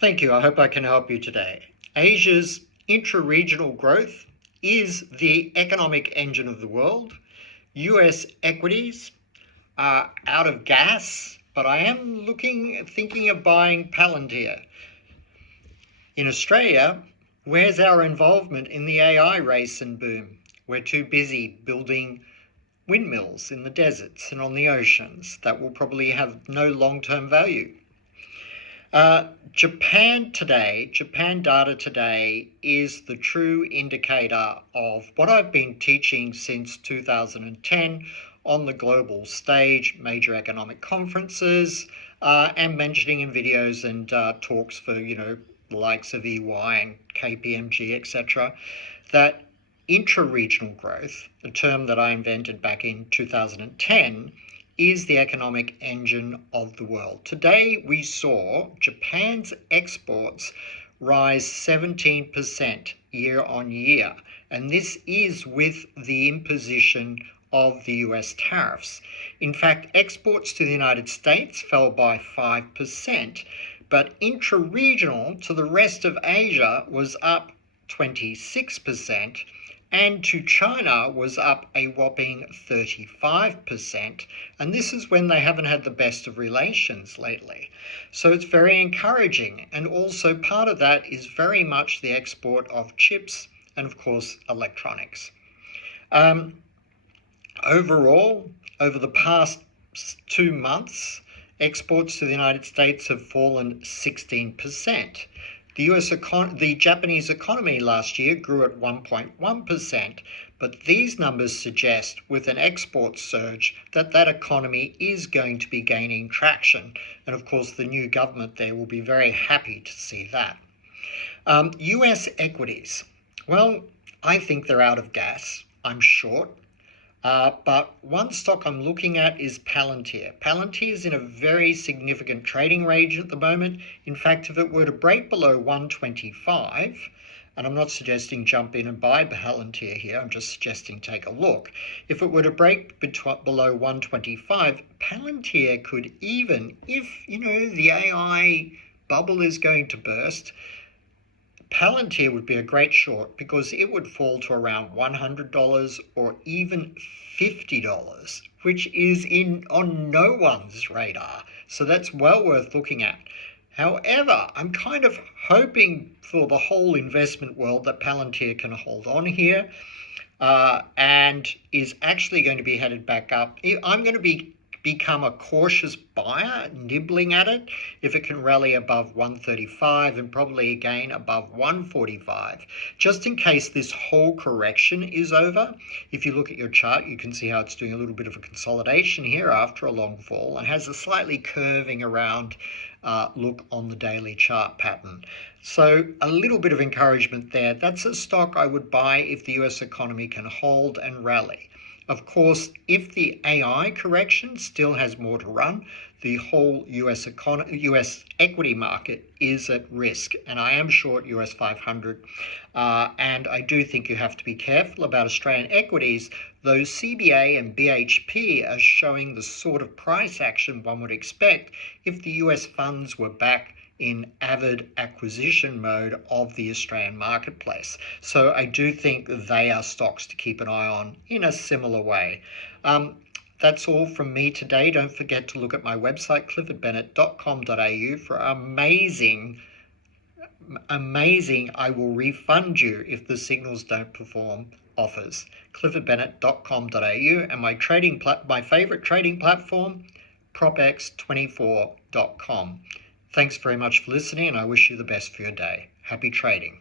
Thank you. I hope I can help you today. Asia's intra-regional growth is the economic engine of the world. US equities are out of gas, but I am thinking of buying Palantir. In Australia, where's our involvement in the AI race and boom? We're too busy building windmills in the deserts and on the oceans that will probably have no long-term value. Japan data today is the true indicator of what I've been teaching since 2010 on the global stage, major economic conferences, and mentioning in videos and talks for, the likes of EY and KPMG, etc., that intra-regional growth, a term that I invented back in 2010, is the economic engine of the world. Today, we saw Japan's exports rise 17% year on year, and this is with the imposition of the US tariffs. In fact, exports to the United States fell by 5%, but intra-regional to the rest of Asia was up 26%, and to China was up a whopping 35%, and this is when they haven't had the best of relations lately. So it's very encouraging, and also part of that is very much the export of chips and, of course, electronics. Overall, over the past 2 months, exports to the United States have fallen 16%. The Japanese economy last year grew at 1.1%, but these numbers suggest with an export surge that economy is going to be gaining traction. And of course, the new government there will be very happy to see that. US equities. Well, I think they're out of gas. I'm short. But one stock I'm looking at is Palantir. Palantir is in a very significant trading range at the moment. In fact, if it were to break below 125, and I'm not suggesting jump in and buy Palantir here, I'm just suggesting take a look. If it were to break below 125, Palantir could, even if, the AI bubble is going to burst, Palantir would be a great short because it would fall to around $100 or even $50, which is on no one's radar. So that's well worth looking at. However, I'm kind of hoping for the whole investment world that Palantir can hold on here and is actually going to be headed back up. I'm going to become a cautious buyer, nibbling at it if it can rally above 135 and probably again above 145, just in case this whole correction is over. If you look at your chart, you can see how it's doing a little bit of a consolidation here after a long fall and has a slightly curving around look on the daily chart pattern. So a little bit of encouragement there. That's a stock I would buy if the US economy can hold and rally. Of course, if the AI correction still has more to run, the whole US equity market is at risk, and I am short US 500. And I do think you have to be careful about Australian equities, though CBA and BHP are showing the sort of price action one would expect if the US funds were back in avid acquisition mode of the Australian marketplace. So I do think they are stocks to keep an eye on in a similar way. That's all from me today. Don't forget to look at my website, cliffordbennett.com.au, for amazing I will refund you if the signals don't perform offers. cliffordbennett.com.au, and my favorite trading platform, propx24.com. Thanks very much for listening, and I wish you the best for your day. Happy trading.